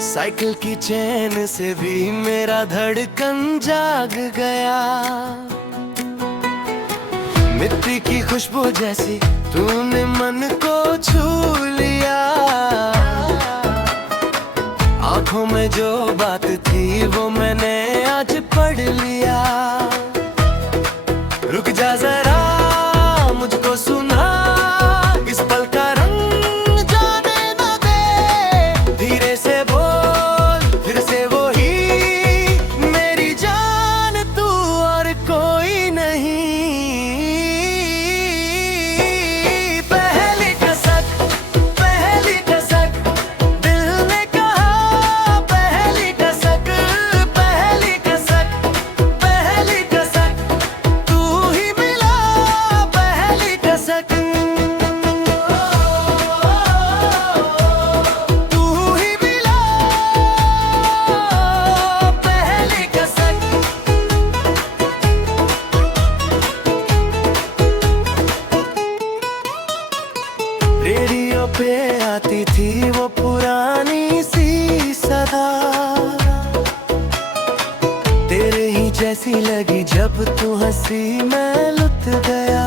Cycle की चैन से भी मेरा धड़कन जाग गया। मिट्टी की खुशबू जैसी तूने मन को छू लिया। आंखों में जो बात थी वो मैंने आज पढ़ लिया। रुक जा जरा मुझको सुना, इस पल का रंग जाने न दे। धीरे से बोल फिर से वो ही, मेरी जान तू और कोई नहीं। पहली कसक दिल ने कहा, पहली कसक तू ही मिला। पहली कसक तू ही मिला। पहली कसक रेडियो पे आती थी वो पुरानी सी सदा, तेरे ही जैसी लगी जब तू हंसी मैं लुट गया।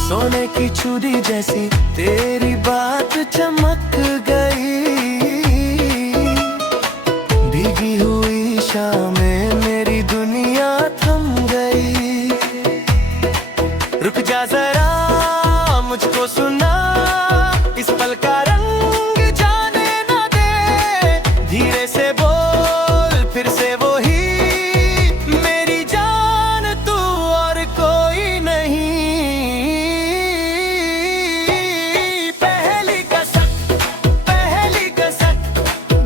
सोने की चूड़ी जैसी तेरी बात चमक गई। भीगी हुई शामें मेरी दुनिया थम गई। रुक जा जरा मुझको सुना, इस पल का रंग जाने न दे। धीरे से बोल फिर से वो ही, मेरी जान तू और कोई नहीं। पहली कसक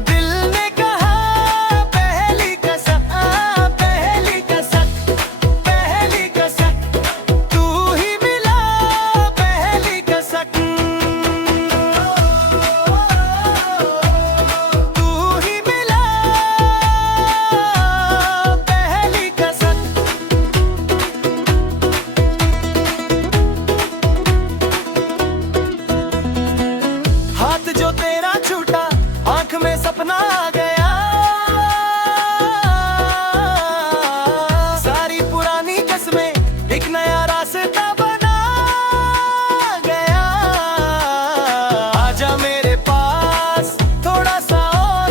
दिल ने कहा, पहली कसक तू ही मिला। पहली कसक तू ही मिला। पहली कसक हाथ जो तेरा छूटा, आंख में सपना आ गया। सारी पुरानी कस्में एक नया रास्ता बना गया। आजा मेरे पास थोड़ा सा और,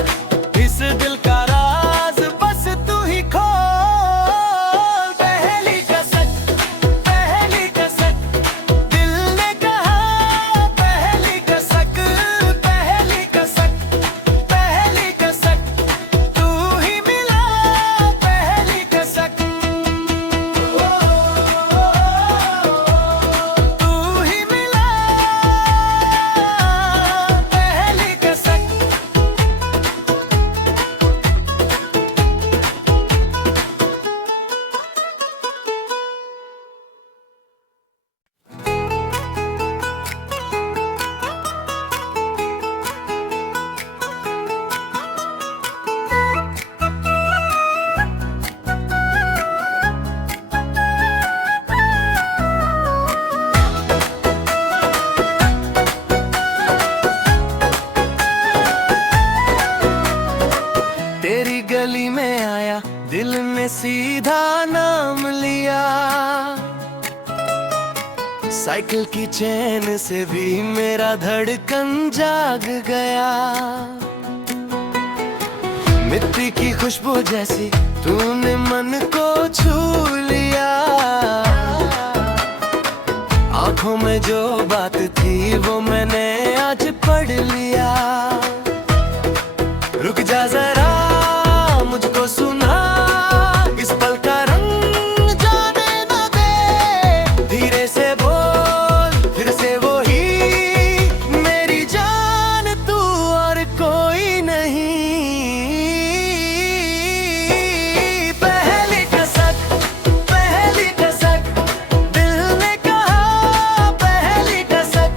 इस दिल का राज बस तू ही खोल। पहली कसक दिल ने कहा, पहली कसक तू ही मिला। पहली कसक तू ही मिला। पहली कसक तेरी गली में आया, दिल ने सीधा नाम लिया। साइकिल की चैन से भी मेरा धड़कन जाग गया। मिट्टी की खुशबू जैसी तूने मन को छू लिया। आंखों में जो बात थी वो मैंने आज पढ़ लिया। रुक जा जरा मुझको सुना, इस पल का रंग जाने न दे। धीरे से बोल फिर से वो ही, मेरी जान तू और कोई नहीं। पहली कसक दिल ने कहा, पहली कसक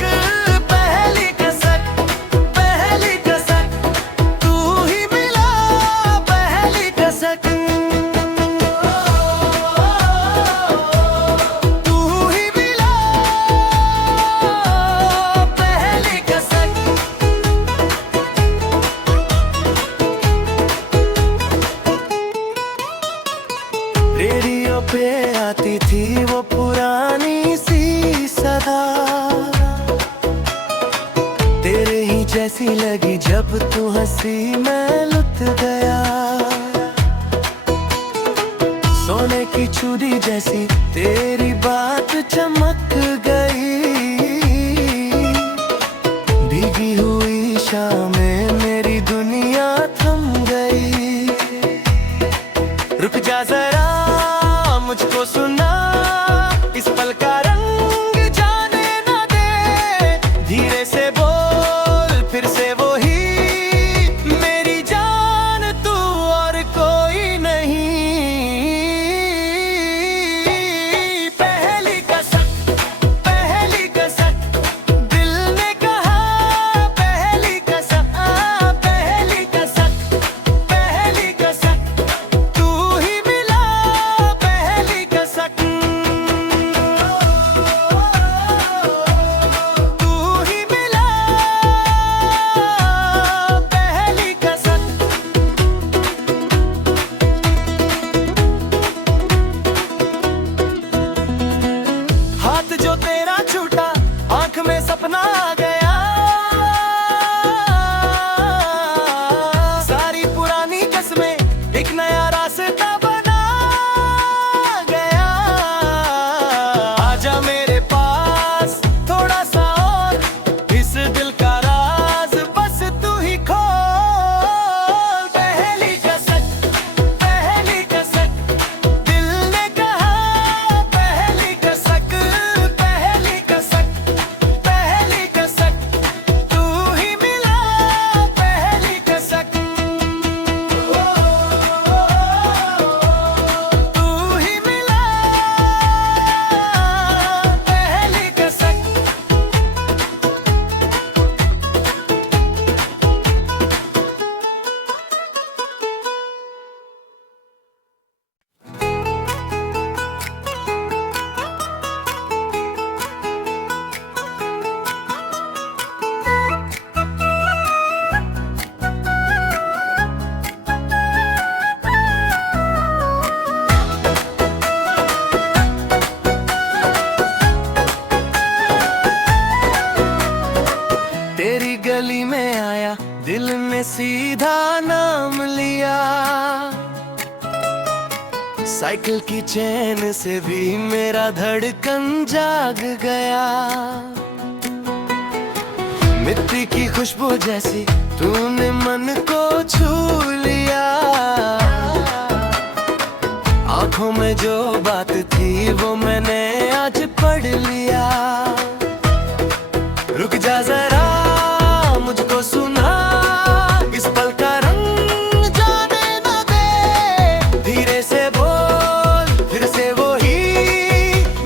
जैसी लगी जब तू हंसी मैं लुट गया। सोने की चूड़ी जैसी तेरी बात चमक गई। भीगी हुई शामें मेरी दुनिया थम गई। रुक जा जरा मुझको सुना, इस पल का रंग जाने न दे। धीरे से बोल फिर से वो ही, मेरी जान तू और कोई नहीं। पहली कसक दिल ने कहा, पहली कसक तू ही मिला। पहली कसक तू ही मिला। पहली कसक हाथ जो तेरा छूटा, आंख में सपना आ गया। सारी पुरानी कस्में एक नया रास्ता बना गया। आजा मेरे पास थोड़ा सा और, इस दिल का राज बस तू ही खोल। पहली कसक दिल ने कहा, पहली कसक तू ही मिला। पहली कसक तू ही मिला। पहली कसक तेरी गली में आया, दिल ने सीधा नाम लिया। साइकिल की चैन से भी मेरा धड़कन जाग गया। मिट्टी की खुशबू जैसी तूने मन को छू लिया। आंखों में जो बात थी वो मैंने आज पढ़ लिया। रुक जा जरा मुझको सुना, इस पल का रंग जाने न दे। धीरे से बोल फिर से वो ही,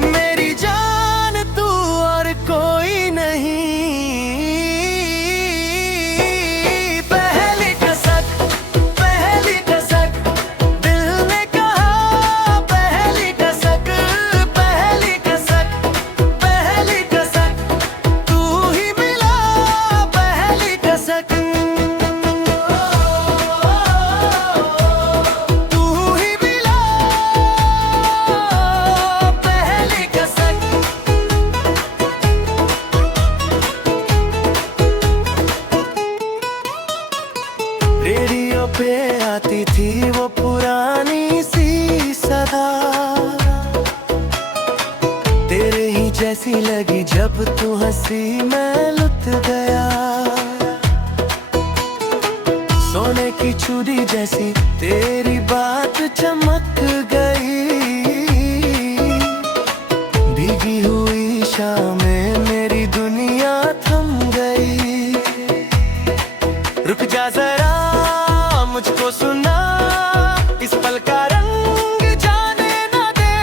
मेरी जान तू और कोई नहीं। पहली कसक दिल ने कहा, पहली कसक तू ही मिला। पहली कसक तू ही मिला। पहली कसक रेडियो पे आती थी वो पुरानी सी सदा। तेरे ही जैसी लगी जब तू हंसी मैं लुट गया। सोने की चूड़ी जैसी तेरी बात चमक गई। भीगी हुई शामें मेरी दुनिया थम गई। रुक जा जरा मुझको सुना, इस पल का रंग जाने न दे।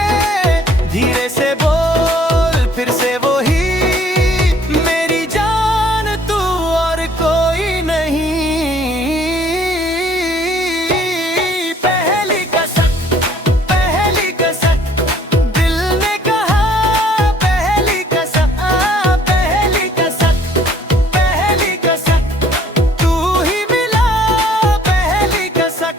धीरे से बोल फिर से वो ही, मेरी जान तू और कोई नहीं। पहली कसक दिल ने कहा, पहली कसक तू ही मिला। पहली कसक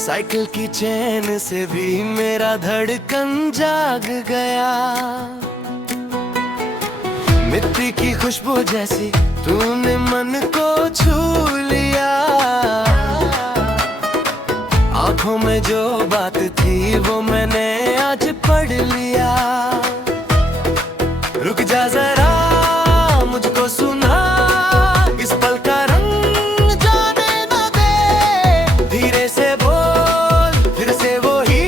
साइकिल की चैन से भी मेरा धड़कन जाग गया। मिट्टी की खुशबू जैसी तूने मन को छू लिया। आंखों में जो बात थी वो मैंने आज पढ़ लिया। रुक जा जरा मुझको सुना, इस पल का रंग जाने न दे। धीरे से बोल फिर से वो ही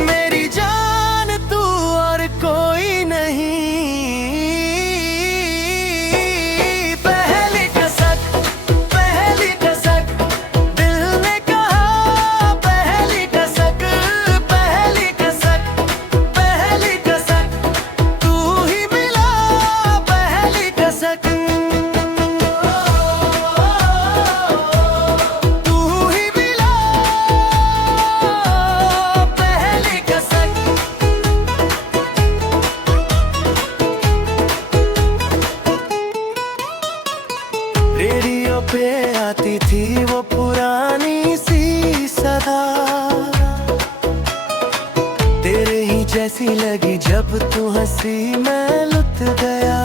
मेरी जान, तू और कोई नहीं। पहली कसक दिल ने कहा, पहली कसक तू ही मिला, पहली कसक तू ही मिला, पहली कसक। रेडियो पे आती थी वो पुरानी सी सदा, तेरे ही जैसी लगी जब तू हंसी मैं लुट गया।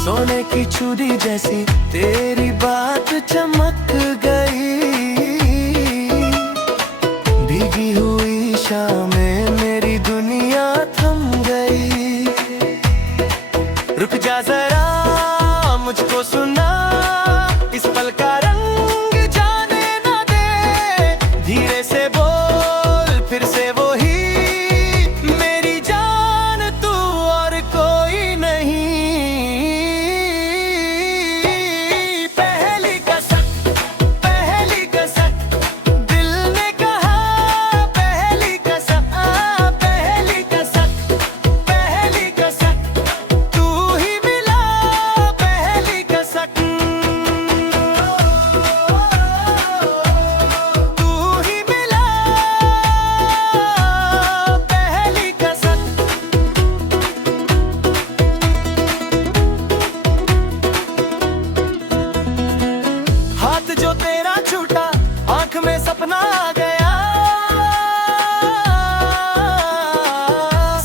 सोने की चूड़ी जैसी तेरी बात चमक गई। भीगी हुई शामें मेरी दुनिया थम गई। रुक जा जरा मुझको सुना, इस पल का रंग जाने न दे। धीरे से बोल फिर से वो ही मेरी जान, तू और कोई नहीं। पहली कसक दिल ने कहा, पहली कसक तू ही मिला, पहली कसक तू ही मिला, पहली कसक। हाथ जो तेरा छूटा, आंख में सपना आ गया।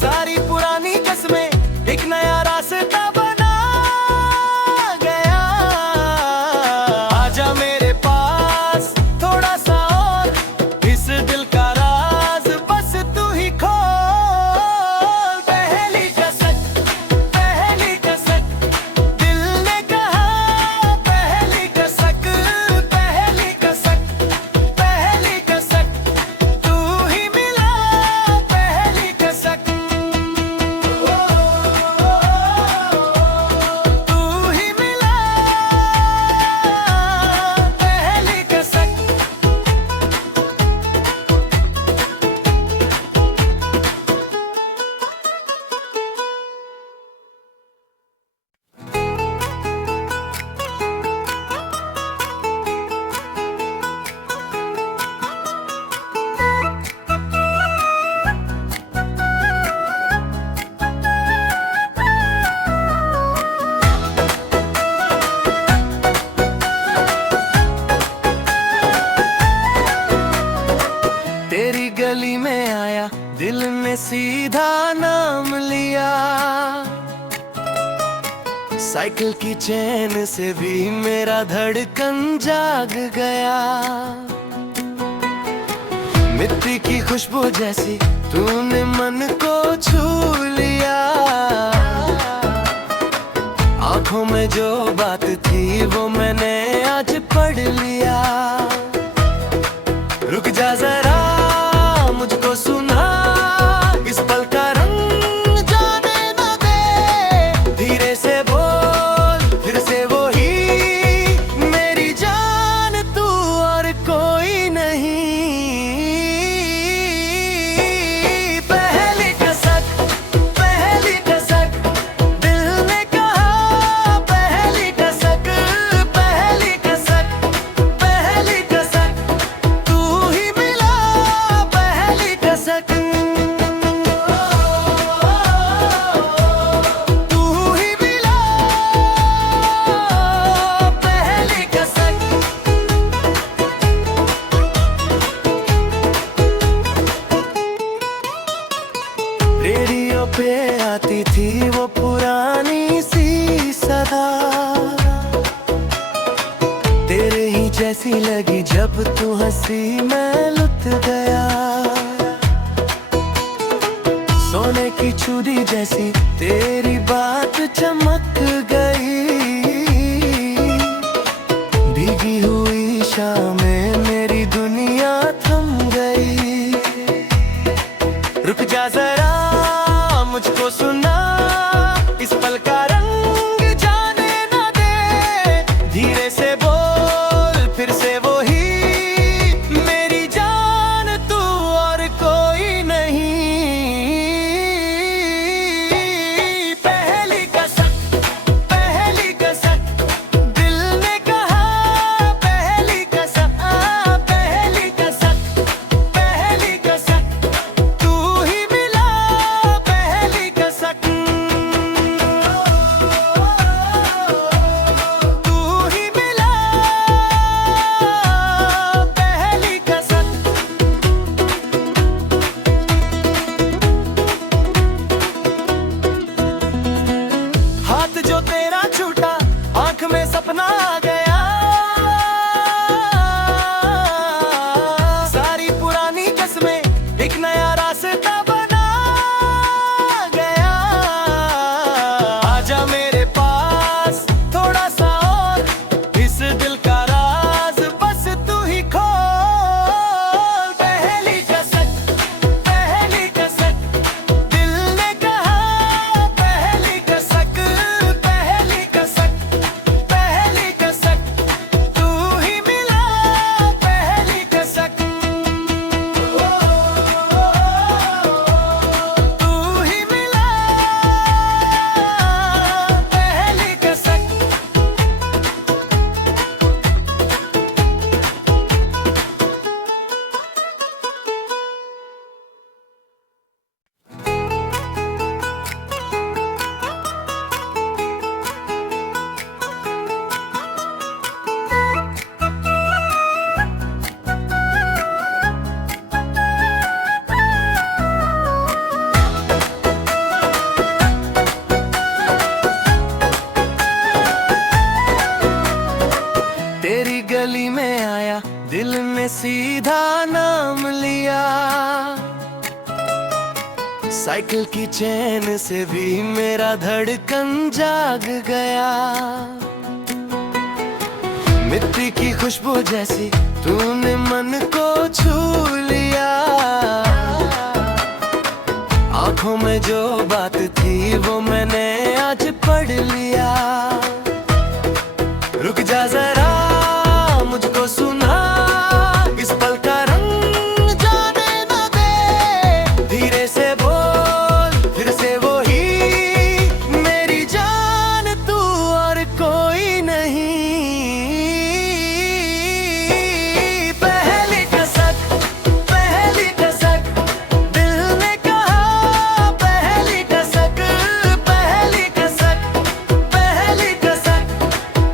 सारी पुरानी कसमें एक नया रास्ता बना गया। आजा मेरे पास थोड़ा सा और, इस दिल का राज बस तू ही खोल। पहली कसक दिल ने कहा, पहली कसक तू ही मिला, पहली कसक तू ही मिला, पहली कसक। तेरी गली में आया, दिल ने सीधा नाम लिया। साइकिल की चैन से भी मेरा धड़कन जाग गया। मिट्टी की खुशबू जैसी तूने मन को छू लिया। आंखों में जो बात थी वो मैंने आज पढ़ लिया। रुक जा जरा मुझको सुना, इस पल का रंग जाने न दे। धीरे से बोल फिर से वो ही मेरी जान, तू और कोई नहीं। पहली कसक दिल ने कहा, पहली कसक जैसी लगी जब तू हंसी मैं लुट गया। सोने की चूड़ी जैसी तेरी बात चमक गई। भीगी हुई शामें मेरी दुनिया थम गई। रुक जा जरा मुझको सुना, इस पल का रंग जाने ना दे। धीरे से बोल फिर से वही, मेरी जान तू और कोई नहीं। पहली कसक दिल ने कहा, पहली कसक तू ही मिला। पहली कसक तू ही मिला। पहली कसक हाथ जो तेरा छूटा, आंख में सपना आ गया। सारी पुरानी कसमें एक नया रास्ता बना गया। आजा मेरे पास थोड़ा सा और, इस दिल का राज बस तू ही खोल। पहली कसक दिल ने कहा, पहली कसक तू ही मिला। पहली कसक तू ही मिला। पहली कसक तेरी गली में आया, दिल ने सीधा नाम लिया। साइकिल की चैन से भी मेरा धड़कन जाग गया। मिट्टी की खुशबू जैसी तूने मन को छू लिया। आंखों में जो बात थी वो मैंने आज पढ़ लिया। रुक जा जरा मुझको सुना, इस पल का रंग जाने ना दे। धीरे से बोल फिर से वही, मेरी जान तू और कोई नहीं। पहली कसक दिल ने कहा, पहली कसक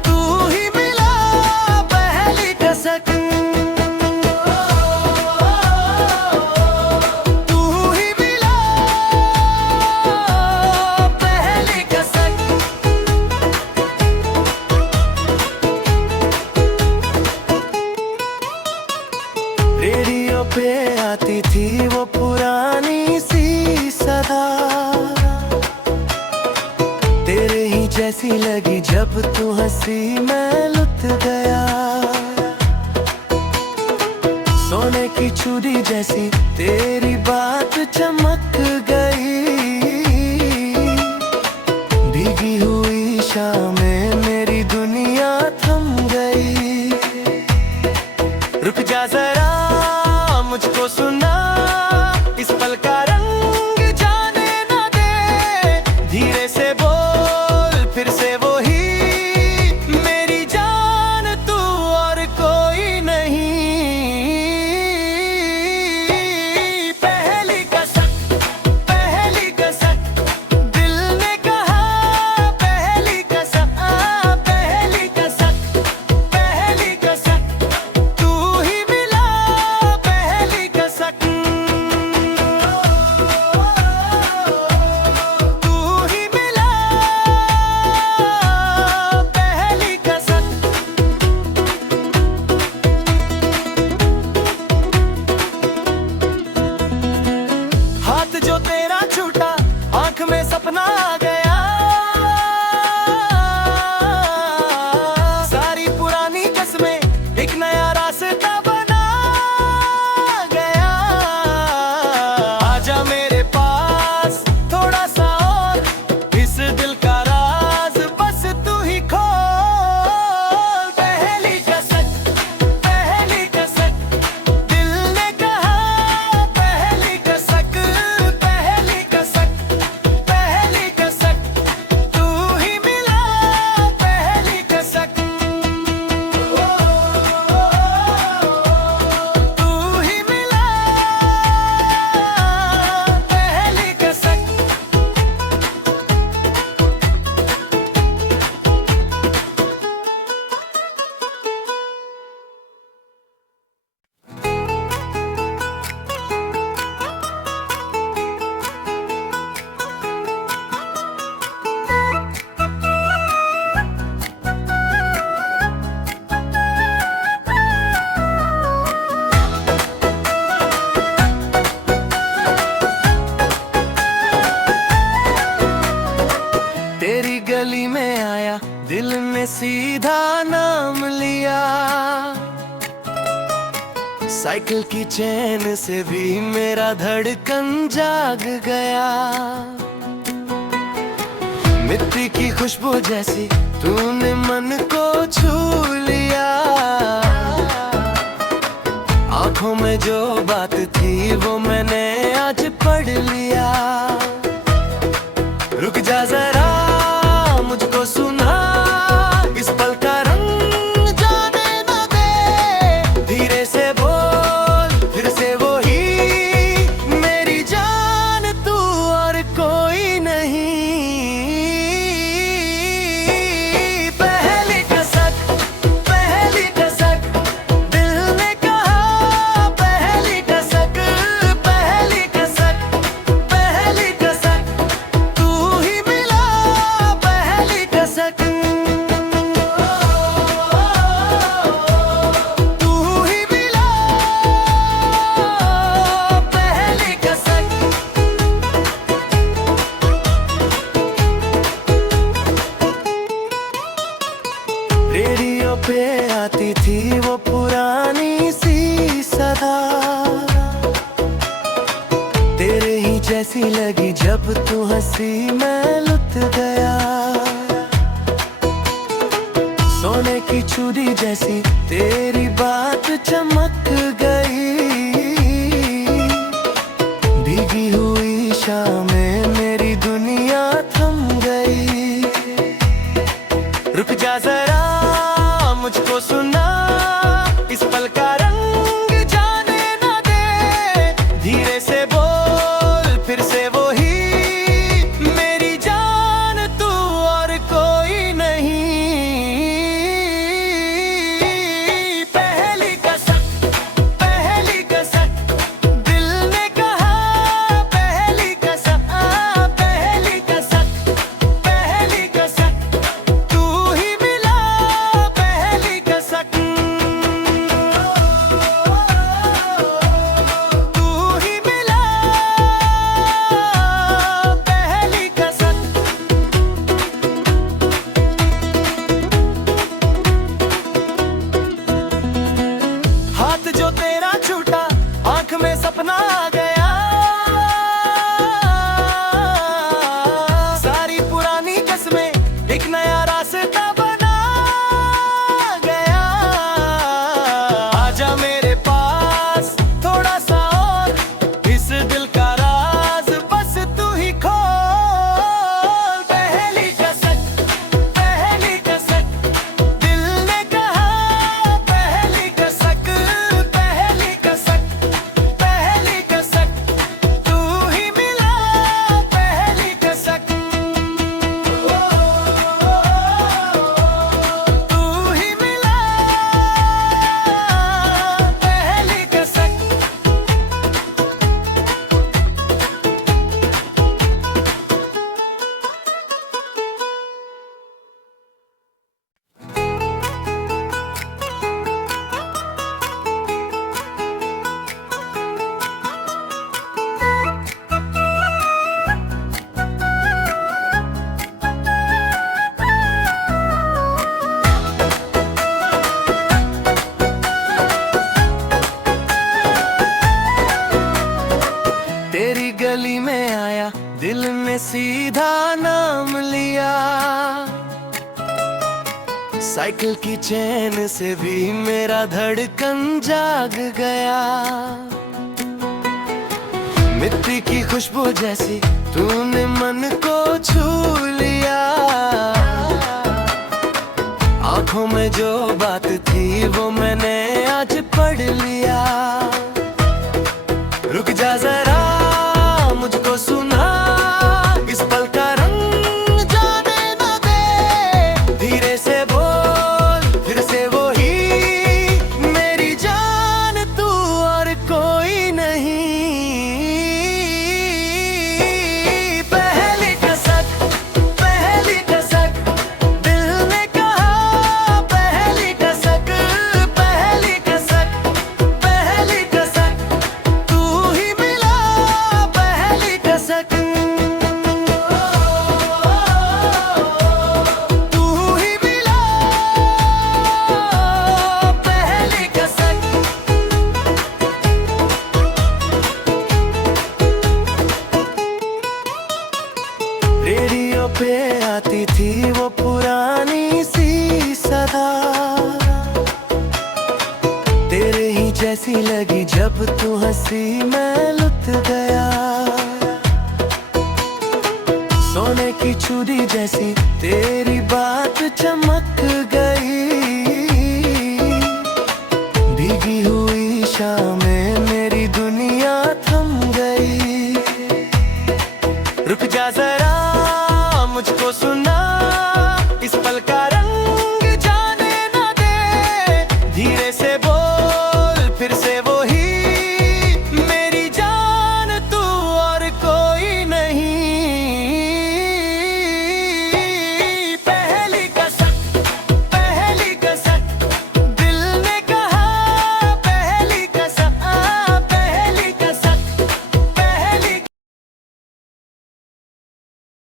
तू ही मिला। पहली कसक तू ही मिला। पहली कसक रेडियो पे आती थी वो पुरानी सी सदा। तेरे ही जैसी लगी जब तू हंसी मैं लुट गया। सोने की चूड़ी जैसी तेरी बात चमक गई। भीगी हुई शामें मेरी दुनिया थम गई। रुक जा जरा मुझको सुना, इस पल का रंग जाने ना दे। धीरे से बोल फिर से वही, मेरी जान तू और कोई नहीं। पहली कसक दिल ने कहा, पहली कसक तू ही मिला। एक नया रास्ता बना गया। आजा मेरे पास थोड़ा सा और, इस दिल का राज बस तू ही खोल। पहली कसक, पहली कसक, दिल ने कहा पहली कसक, पहली कसक, पहली कसक, तू ही मिला पहली कसक, तू ही मिला पहली कसक। तेरी गली में आया, दिल ने सीधा नाम लिया। साइकिल की चैन से भी मेरा धड़कन जाग गया। मिट्टी की खुशबू जैसी तूने मन को छू लिया। आंखों में जो बात थी वो मैंने आज पढ़ लिया। रुक जा जरा, मुझको सुना, इस पल का रंग जाने न दे। धीरे से बोल, फिर से वही, मेरी जान तू और कोई नहीं। पहली कसक, पहली कसक, दिल ने कहा पहली कसक, पहली कसक, पहली कसक, तू ही मिला पहली कसक, तू ही मिला पहली कसक। रेडियो पे आती थी वो पुरानी सी सदा, तेरे ही जैसी लगी जब तू हंसी मैं लुट गया। सोने की चूड़ी जैसी तेरी बात चमक गई। भीगी हुई शामें मेरी दुनिया थम गई। रुक जा जरा, मुझको सुना, इस पल का रंग जाने न दे। धीरे से बोल, फिर से वही, मेरी जान तू और कोई नहीं। पहली कसक, पहली कसक, दिल ने कहा पहली कसक, पहली कसक, पहली कसक, तू ही मिला पहली कसक, तू ही मिला पहली कसक। हाथ जो तेरा छूटा, आंख में सपना आ गया। सारी पुरानी कस्में एक नया रास्ता बना गया। आजा मेरे पास थोड़ा सा और, इस दिल का राज बस तू ही खोल। पहली कसक, पहली कसक, दिल ने कहा पहली कसक, पहली कसक, पहली कसक, साइकिल की चेन से भी मेरा धड़कन जाग गया। मिट्टी की खुशबू जैसी तूने मन को छू लिया। आंखों में जो बात थी वो मैंने आज पढ़ लिया। रुक जा जरा मुझको सुना, इस पल का रंग जाने न दे। धीरे से बोल फिर से वो ही, मेरी जान तू और कोई नहीं। पहली कसक दिल ने कहा, पहली कसक तू ही मिला, पहली कसक तू ही मिला, पहली कसक। रेडियो पे आती थी वो पुरानी सी सदा, तेरे ही जैसी लगी जब तू हंसी मैं लुट गया। सोने की चूड़ी जैसी तेरी बात चमक गई।